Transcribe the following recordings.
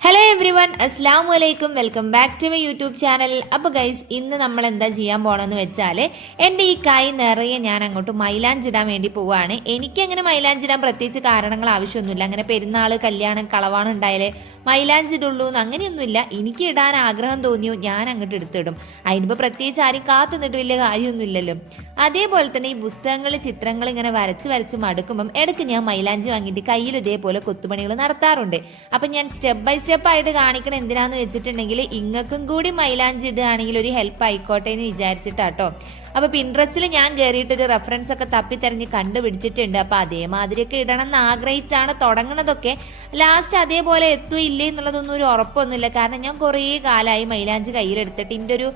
Hello അസ്ലാം വലൈക്കും welcome back to my YouTube channel അപ്പോൾ ഗൈസ് ഇന്ന് നമ്മൾ എന്താ ചെയ്യാൻ പോകണമെന്ന് വെച്ചാൽ എന്റെ ഈ കൈ നിറയെ ഞാൻ അങ്ങോട്ട് മൈലാഞ്ചിടാൻ വേണ്ടി പോവുകയാണ് എനിക്ക് അങ്ങനെ മൈലാഞ്ചിടാൻ പ്രത്യേകിച്ച് കാരണങ്ങൾ ആവശ്യമൊന്നുമില്ല. അങ്ങനെ പെരുന്നാൾ കല്യാണം കളവാണ് ഉണ്ടായാലേ. മൈലാഞ്ചിടുള്ളൂ എന്ന് അങ്ങനെയൊന്നുമില്ല. എനിക്ക് ഇടാൻ ആഗ്രഹം തോന്നിയോ? ഞാൻ അങ്ങോട്ട് എടുത്തിടും. അതിനിപ്പോൾ പ്രത്യേകിച്ച് ആരും കാത്തു നിന്നിട്ട് വലിയ കാര്യമൊന്നുമില്ലല്ലോ. അതേപോലെ തന്നെ ഈ പുസ്തകങ്ങൾ ചിത്രങ്ങൾ ഇങ്ങനെ വരച്ച് വരച്ച് മടുക്കുമ്പം ഇടയ്ക്ക് ഞാൻ മൈലാഞ്ചി വാങ്ങിയിട്ട് കയ്യിൽ ഇതേപോലെ കൊത്തുപണികൾ നടത്താറുണ്ട്. അപ്പം ഞാൻ സ്റ്റെപ്പ് ബൈ സ്റ്റെപ്പ് ആയിട്ട് കാണിക്കണം എന്തിനാന്ന് വെച്ചിട്ടുണ്ടെങ്കിൽ ഇങ്ങക്കും കൂടി മൈലാഞ്ചി ഇടുകയാണെങ്കിൽ ഒരു ഹെൽപ്പ് ആയിക്കോട്ടെ എന്ന് വിചാരിച്ചിട്ടാട്ടോ. അപ്പോൾ പിൻട്രസ്റ്റിൽ ഞാൻ കയറിയിട്ടൊരു റെഫറൻസ് ഒക്കെ തപ്പി തെരഞ്ഞ് കണ്ടുപിടിച്ചിട്ടുണ്ട്. അപ്പോൾ അതേമാതിരിയൊക്കെ ഇടണം എന്ന് ആഗ്രഹിച്ചാണ് തുടങ്ങണതൊക്കെ ലാസ്റ്റ് അതേപോലെ എത്തും ഇല്ലേ എന്നുള്ളതൊന്നും ഒരു ഉറപ്പൊന്നുമില്ല. കാരണം ഞാൻ കുറേ കാലമായി മൈലാഞ്ചി കയ്യിലെടുത്തിട്ട് എന്റെ ഒരു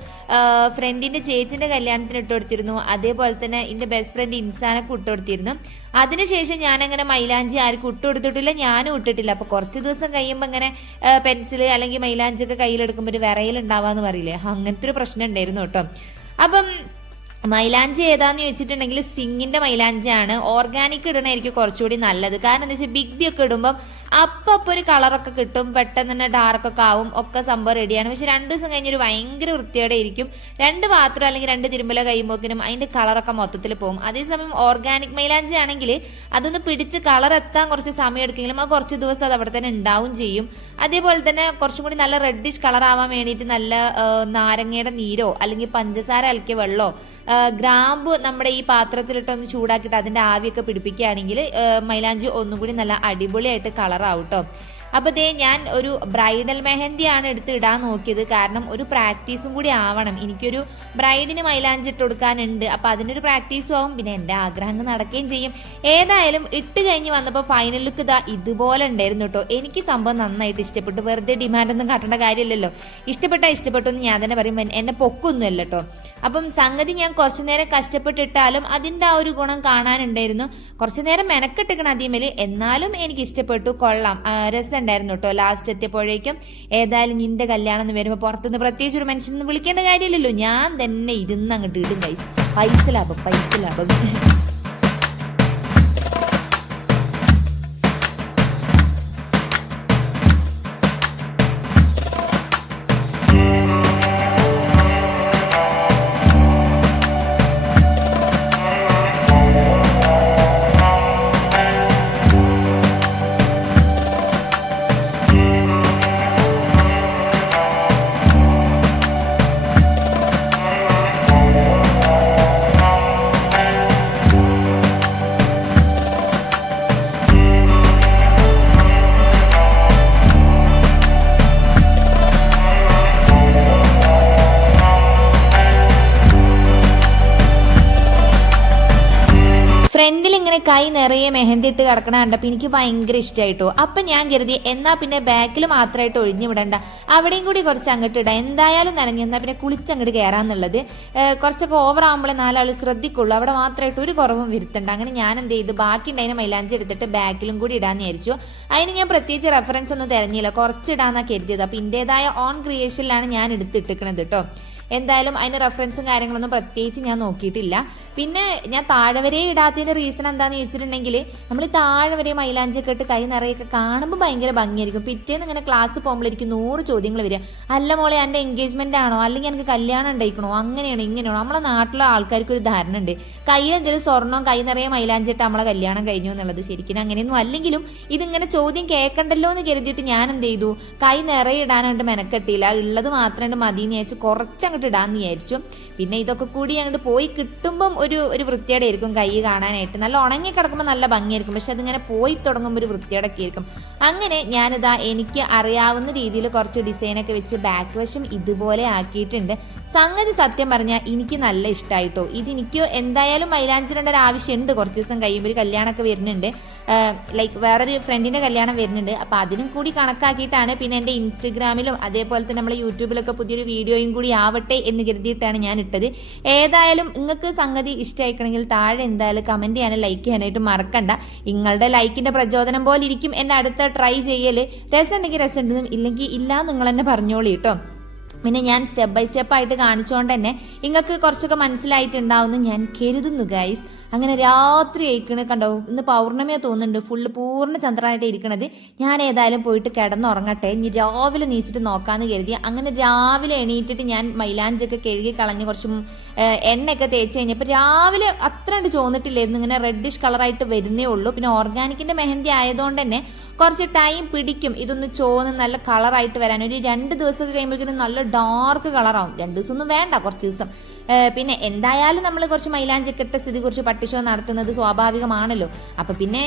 ഫ്രണ്ടിന്റെ ചേച്ചിന്റെ കല്യാണത്തിന് ഇട്ട് കൊടുത്തിരുന്നു. അതേപോലെ തന്നെ എന്റെ ബെസ്റ്റ് ഫ്രണ്ട് ഇൻസാനൊക്കെ ഇട്ട് കൊടുത്തിരുന്നു. അതിനുശേഷം ഞാനങ്ങനെ മൈലാഞ്ചി ആർക്കും ഇട്ട് കൊടുത്തിട്ടില്ല ഞാനും ഇട്ടിട്ടില്ല. അപ്പോൾ കുറച്ച് ദിവസം കഴിയുമ്പോൾ ഇങ്ങനെ പെൻസിൽ അല്ലെങ്കിൽ മൈലാഞ്ചി ഒക്കെ കയ്യിലെടുക്കുമ്പോൾ ഒരു വിറയിൽ ഉണ്ടാവാന്ന് പറയില്ലേ? അങ്ങനത്തെ ഒരു പ്രശ്നം ഉണ്ടായിരുന്നു കേട്ടോ. അപ്പം മൈലാഞ്ചി ഏതാന്ന് ചോദിച്ചിട്ടുണ്ടെങ്കിൽ സിങ്ങിന്റെ മൈലാഞ്ചിയാണ്. ഓർഗാനിക് ഇടണമായിരിക്കും കുറച്ചുകൂടി നല്ലത്. കാരണം എന്താ വെച്ചാൽ ബിഗ് ബി ഒക്കെ ഇടുമ്പം അപ്പം ഒരു കളറൊക്കെ കിട്ടും പെട്ടെന്ന് തന്നെ ഡാർക്കൊക്കെ ആവും ഒക്കെ സംഭവം റെഡിയാണ് പക്ഷെ രണ്ട് ദിവസം കഴിഞ്ഞൊരു ഭയങ്കര വൃത്തിയോടെ ഇരിക്കും. രണ്ട് പാത്രം അല്ലെങ്കിൽ രണ്ട് തിരുമ്പല കഴിയുമ്പോക്കിനും അതിന്റെ കളറൊക്കെ മൊത്തത്തിൽ പോകും. അതേസമയം ഓർഗാനിക് മൈലാഞ്ചി ആണെങ്കിൽ അതൊന്ന് പിടിച്ച് കളർ എത്താൻ കുറച്ച് സമയം എടുക്കെങ്കിലും ആ കുറച്ച് ദിവസം അത് അവിടെ തന്നെ ഉണ്ടാവും ചെയ്യും. അതേപോലെ തന്നെ കുറച്ചും കൂടി നല്ല റെഡിഷ് കളർ ആവാൻ വേണ്ടിയിട്ട് നല്ല നാരങ്ങയുടെ നീരോ അല്ലെങ്കിൽ പഞ്ചസാര അലക്കിയ വെള്ളമോ ഗ്രാമ്പ് നമ്മുടെ ഈ പാത്രത്തിലിട്ടൊന്ന് ചൂടാക്കിയിട്ട് അതിന്റെ ആവിയൊക്കെ പിടിപ്പിക്കുകയാണെങ്കിൽ മൈലാഞ്ചി ഒന്നും കൂടി നല്ല അടിപൊളിയായിട്ട് കളറാവും കേട്ടോ അപ്പോൾ ദേ ഞാൻ ഒരു ബ്രൈഡൽ മെഹന്തിയാണ് എടുത്ത് ഇടാൻ നോക്കിയത്. കാരണം ഒരു പ്രാക്ടീസും കൂടി ആവണം. എനിക്കൊരു ബ്രൈഡിന് മൈലാഞ്ചി ഇട്ട് കൊടുക്കാനുണ്ട്. അപ്പോൾ അതിനൊരു പ്രാക്ടീസും ആവും. പിന്നെ എന്റെ ആഗ്രഹങ്ങൾ നടക്കുകയും ചെയ്യും. ഏതായാലും ഇട്ട് കഴിഞ്ഞ് വന്നപ്പോൾ ഫൈനൽ ലുക്ക് ഇതാ ഇതുപോലെ ഉണ്ടായിരുന്നു കേട്ടോ. എനിക്ക് സംഭവം നന്നായിട്ട് ഇഷ്ടപ്പെട്ടു. വെറുതെ ഡിമാൻഡൊന്നും കാട്ടേണ്ട കാര്യമില്ലല്ലോ. ഇഷ്ടപ്പെട്ടാൽ ഇഷ്ടപ്പെട്ടു എന്ന് ഞാൻ തന്നെ പറയും എന്നെ പൊക്കൊന്നുമല്ല കേട്ടോ. അപ്പം സംഗതി ഞാൻ കുറച്ചു നേരം കഷ്ടപ്പെട്ടിട്ടാലും അതിന്റെ ആ ഒരു ഗുണം കാണാനുണ്ടായിരുന്നു. കുറച്ചു നേരം മെനക്കെട്ടിക്കണം അതിമേൽ എന്നാലും എനിക്ക് ഇഷ്ടപ്പെട്ടു. കൊള്ളാം. ആ, രസമുണ്ടായിരുന്നു കേട്ടോ. ലാസ്റ്റ് എത്തിയപ്പോഴേക്കും ഏതായാലും നിന്റെ കല്യാണം എന്ന് വരുമ്പോൾ പുറത്തുനിന്ന് പ്രത്യേകിച്ച് ഒരു മനുഷ്യനൊന്നും വിളിക്കേണ്ട കാര്യമില്ലല്ലോ. ഞാൻ തന്നെ ഇരുന്ന് അങ്ങോട്ട് ഇടും പൈസ പൈസ ലാഭം പൈസ ലാഭം. ഫ്രണ്ടിൽ ഇങ്ങനെ കൈ നിറയെ മെഹന്തി ഇട്ട് കിടക്കണ കണ്ടപ്പോൾ എനിക്ക് ഭയങ്കര ഇഷ്ടമായിട്ടോ അപ്പം ഞാൻ കരുതി എന്നാൽ പിന്നെ ബാക്കിൽ മാത്രമായിട്ട് ഒഴിഞ്ഞു വിടണ്ട. അവിടെയും കൂടി കുറച്ച് അങ്ങോട്ട് ഇടാം. എന്തായാലും നനഞ്ഞു എന്നാൽ പിന്നെ കുളിച്ചങ്ങോട്ട് കയറാന്നുള്ളത് കുറച്ചൊക്കെ ഓവർ ആകുമ്പോഴേ നാലാൾ ശ്രദ്ധിക്കുള്ളൂ. അവിടെ മാത്രമായിട്ട് ഒരു കുറവും വരുത്തണ്ട. അങ്ങനെ ഞാൻ എന്ത് ചെയ്തു? ബാക്കി ഉണ്ടായിരുന്ന മൈലാഞ്ചി എടുത്തിട്ട് ബാക്കിലും കൂടി ഇടാന്ന് വിചാരിച്ചു. അതിന് ഞാൻ പ്രത്യേകിച്ച് റെഫറൻസ് ഒന്നും തിരഞ്ഞില്ല കുറച്ച് ഇടാന്നാണ് കരുതിയത്. അപ്പം ഇന്റേതായ ഓൺ ക്രിയേഷനിലാണ് ഞാൻ എടുത്തിട്ടിരിക്കണത് കേട്ടോ എന്തായാലും അതിന് റെഫറൻസും കാര്യങ്ങളൊന്നും പ്രത്യേകിച്ച് ഞാൻ നോക്കിയിട്ടില്ല. പിന്നെ ഞാൻ താഴെ വരെ റീസൺ എന്താന്ന് ചോദിച്ചിട്ടുണ്ടെങ്കിൽ നമ്മൾ താഴെ വരെ മൈലാഞ്ചൊക്കെ ഇട്ട് കൈ നിറയൊക്കെ കാണുമ്പോൾ ഭയങ്കര ഭംഗിയായിരിക്കും. പിറ്റേന്ന് ഇങ്ങനെ ക്ലാസ് പോകുമ്പോഴേക്കും നൂറ് ചോദ്യങ്ങൾ വരിക. അല്ല മോളെ എന്റെ എൻഗേജ്മെന്റ് ആണോ? അല്ലെങ്കിൽ എനിക്ക് കല്യാണം ഉണ്ടായിക്കണോ? അങ്ങനെയാണോ ഇങ്ങനെയാണോ? നമ്മളെ നാട്ടിലെ ആൾക്കാർക്ക് ഒരു ധാരണ ഉണ്ട്. കയ്യിൽ എന്തെങ്കിലും സ്വർണം കൈ നിറയെ മൈലാഞ്ചിട്ട് നമ്മളെ കല്യാണം കഴിഞ്ഞു എന്നുള്ളത് ശരിക്കും അങ്ങനെയൊന്നും അല്ലെങ്കിലും ഇതിങ്ങനെ ചോദ്യം കേൾക്കണ്ടല്ലോ എന്ന് കരുതിയിട്ട് ഞാൻ എന്ത് ചെയ്തു? കൈ നിറയെ ഇടാനായിട്ട് മെനക്കെട്ടില്ല. ഉള്ളത് മാത്രമായിട്ട് മതി എന്ന് വിചാരിച്ചു കുറച്ചങ്ങോട്ട് ഇടാന്ന് വിചാരിച്ചു പിന്നെ ഇതൊക്കെ കൂടി അങ്ങോട്ട് പോയി കിട്ടുമ്പം ഒരു ഒരു വൃത്തിയുടെ ആയിരിക്കും കൈ കാണാനായിട്ട്. നല്ല ഉണങ്ങി കിടക്കുമ്പോൾ നല്ല ഭംഗിയായിരിക്കും. പക്ഷെ അതിങ്ങനെ പോയി തുടങ്ങുമ്പോൾ ഒരു വൃത്തിയോടൊക്കെ ആയിരിക്കും. അങ്ങനെ ഞാനിതാ എനിക്ക് അറിയാവുന്ന രീതിയിൽ കുറച്ച് ഡിസൈനൊക്കെ വെച്ച് ബാക്ക് വശം ഇതുപോലെ ആക്കിയിട്ടുണ്ട്. സംഗതി സത്യം പറഞ്ഞാൽ എനിക്ക് നല്ല ഇഷ്ടമായിട്ടോ ഇത് എനിക്ക് എന്തായാലും മൈലാഞ്ചിരേണ്ട ഒരു ആവശ്യമുണ്ട് കുറച്ച് ദിവസം കഴിയുമ്പോൾ ഒരു കല്യാണമൊക്കെ വരുന്നുണ്ട്. ലൈക്ക് വേറൊരു ഫ്രണ്ടിന്റെ കല്യാണം വരുന്നുണ്ട്. അപ്പോൾ അതിനും കൂടി കണക്കാക്കിയിട്ടാണ് പിന്നെ എന്റെ ഇൻസ്റ്റഗ്രാമിലും അതേപോലെ തന്നെ നമ്മളെ യൂട്യൂബിലൊക്കെ പുതിയൊരു വീഡിയോയും കൂടി ആവട്ടെ എന്ന് കരുതിയിട്ടാണ് ഞാൻ ഇട്ടത്. ഏതായാലും നിങ്ങൾക്ക് സംഗതി ഇഷ്ടമായിക്കണമെങ്കിൽ താഴെ എന്തായാലും കമന്റ് ചെയ്യാനും ലൈക്ക് ചെയ്യാനായിട്ട് മറക്കണ്ട. നിങ്ങളുടെ ലൈക്കിന്റെ പ്രചോദനം പോലെ ഇരിക്കും. എന്റെ അടുത്ത ട്രൈ ചെയ്യൽ. രസമുണ്ടെങ്കിൽ രസമുണ്ടെന്നും ഇല്ലെങ്കിൽ ഇല്ല നിങ്ങൾ തന്നെ പറഞ്ഞോളൂ കേട്ടോ പിന്നെ ഞാൻ സ്റ്റെപ്പ് ബൈ സ്റ്റെപ്പ് ആയിട്ട് കാണിച്ചുകൊണ്ട് തന്നെ നിങ്ങൾക്ക് കുറച്ചൊക്കെ മനസ്സിലായിട്ടുണ്ടാവുമെന്ന് ഞാൻ കരുതുന്നു ഗൈസ് അങ്ങനെ രാത്രി അയക്കണ് കണ്ടോ? ഇന്ന് പൗർണമിയെ തോന്നുന്നുണ്ട്. ഫുള്ള് പൂർണ ചന്ദ്രനായിട്ട് ഇരിക്കണത്. ഞാൻ ഏതായാലും പോയിട്ട് കിടന്നുറങ്ങട്ടെ. ഇനി രാവിലെ നീച്ചിട്ട് നോക്കാന്ന് കരുതി. അങ്ങനെ രാവിലെ എണീറ്റിട്ട് ഞാൻ മൈലാഞ്ചൊക്കെ കഴുകി കളഞ്ഞ് കുറച്ച് എണ്ണയൊക്കെ തേച്ച് കഴിഞ്ഞപ്പോൾ രാവിലെ അത്ര കണ്ട് ചോന്നിട്ടില്ലായിരുന്നു. ഇങ്ങനെ റെഡിഷ് കളറായിട്ട് വരുന്നേ ഉള്ളൂ. പിന്നെ ഓർഗാനിക്കിന്റെ മെഹന്തി ആയതുകൊണ്ട് തന്നെ കുറച്ച് ടൈം പിടിക്കും. ഇതൊന്ന് ചോന്ന് നല്ല കളറായിട്ട് വരാൻ. ഒരു രണ്ട് ദിവസമൊക്കെ കഴിയുമ്പോഴേക്കും നല്ല ഡാർക്ക് കളറാവും രണ്ട് ദിവസമൊന്നും വേണ്ട കുറച്ച് ദിവസം. പിന്നെ എന്തായാലും നമ്മൾ കുറച്ച് മൈലാഞ്ചിക്കെട്ട സ്ഥിതി കുറച്ച് പട്ടിഷോ നടത്തുന്നത് സ്വാഭാവികമാണല്ലോ. അപ്പൊ പിന്നെ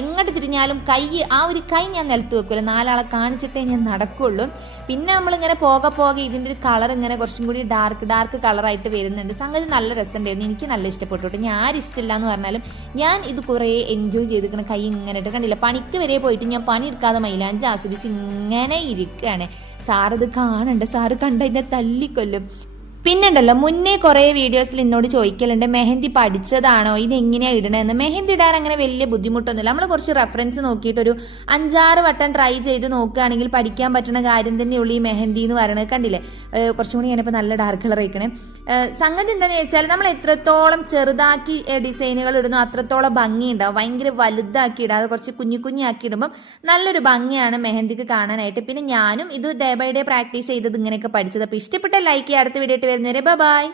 എങ്ങോട്ട് തിരിഞ്ഞാലും കൈ ആ ഒരു കൈ ഞാൻ നിലത്ത് വെക്കൂല. നാലാളെ കാണിച്ചിട്ടേ ഞാൻ നടക്കുള്ളൂ. പിന്നെ നമ്മളിങ്ങനെ പോകെ പോകെ ഇതിന്റെ ഒരു കളർ ഇങ്ങനെ കുറച്ചും കൂടി ഡാർക്ക് ഡാർക്ക് കളറായിട്ട് വരുന്നുണ്ട്. സംഗതി നല്ല രസമുണ്ടായിരുന്നു. എനിക്ക് നല്ല ഇഷ്ടപ്പെട്ടു കേട്ടോ. ഞാൻ ഇഷ്ടമില്ല എന്ന് പറഞ്ഞാലും ഞാൻ ഇത് കുറേ എൻജോയ് ചെയ്തിരിക്കണ. കൈ ഇങ്ങനെ ഇട്ട് കണ്ടില്ല? പണിക്ക് വരെ പോയിട്ട് ഞാൻ പണി എടുക്കാതെ മൈലാഞ്ച് ആസ്വദിച്ച് ഇങ്ങനെ ഇരിക്കുകയാണ് സാറത് കാണണ്ട. സാറ് കണ്ട എന്നെ തല്ലിക്കൊല്ലും. പിന്നുണ്ടല്ലോ മുന്നേ കുറേ വീഡിയോസിൽ എന്നോട് ചോദിക്കലുണ്ട് മെഹന്തി പഠിച്ചതാണോ? ഇത് എങ്ങനെയാണ് ഇടണമെന്ന് മെഹന്തി ഇടാൻ അങ്ങനെ വലിയ ബുദ്ധിമുട്ടൊന്നുമില്ല. നമ്മൾ കുറച്ച് റെഫറൻസ് നോക്കിയിട്ടൊരു അഞ്ചാറ് വട്ടം ട്രൈ ചെയ്ത് നോക്കുകയാണെങ്കിൽ പഠിക്കാൻ പറ്റുന്ന കാര്യം തന്നെയുള്ളൂ ഈ മെഹന്തി എന്ന് പറയുന്നത് കണ്ടില്ലേ? കുറച്ചുകൂടി കുറച്ചും കൂടി ഞാനിപ്പോൾ നല്ല ഡാർക്ക് കളർ വയ്ക്കണേ സംഗതി എന്താണെന്ന് വെച്ചാൽ നമ്മൾ എത്രത്തോളം ചെറുതാക്കി ഡിസൈനുകൾ ഇടുന്നു അത്രത്തോളം ഭംഗി ഉണ്ടാവും ഭയങ്കര വലുതാക്കി ഇടാതെ കുറച്ച് കുഞ്ഞു കുഞ്ഞാക്കി ഇടുമ്പം നല്ലൊരു ഭംഗിയാണ് മെഹന്തിക്ക് കാണാനായിട്ട്. പിന്നെ ഞാനും ഇത് ഡേ ബൈ ഡേ പ്രാക്ടീസ് ചെയ്തത് ഇങ്ങനെയൊക്കെ പഠിച്ചത്. അപ്പോൾ ഇഷ്ടപ്പെട്ട ലൈക്ക് അടുത്ത വീഡിയോ വരുന്നവരെ ബൈ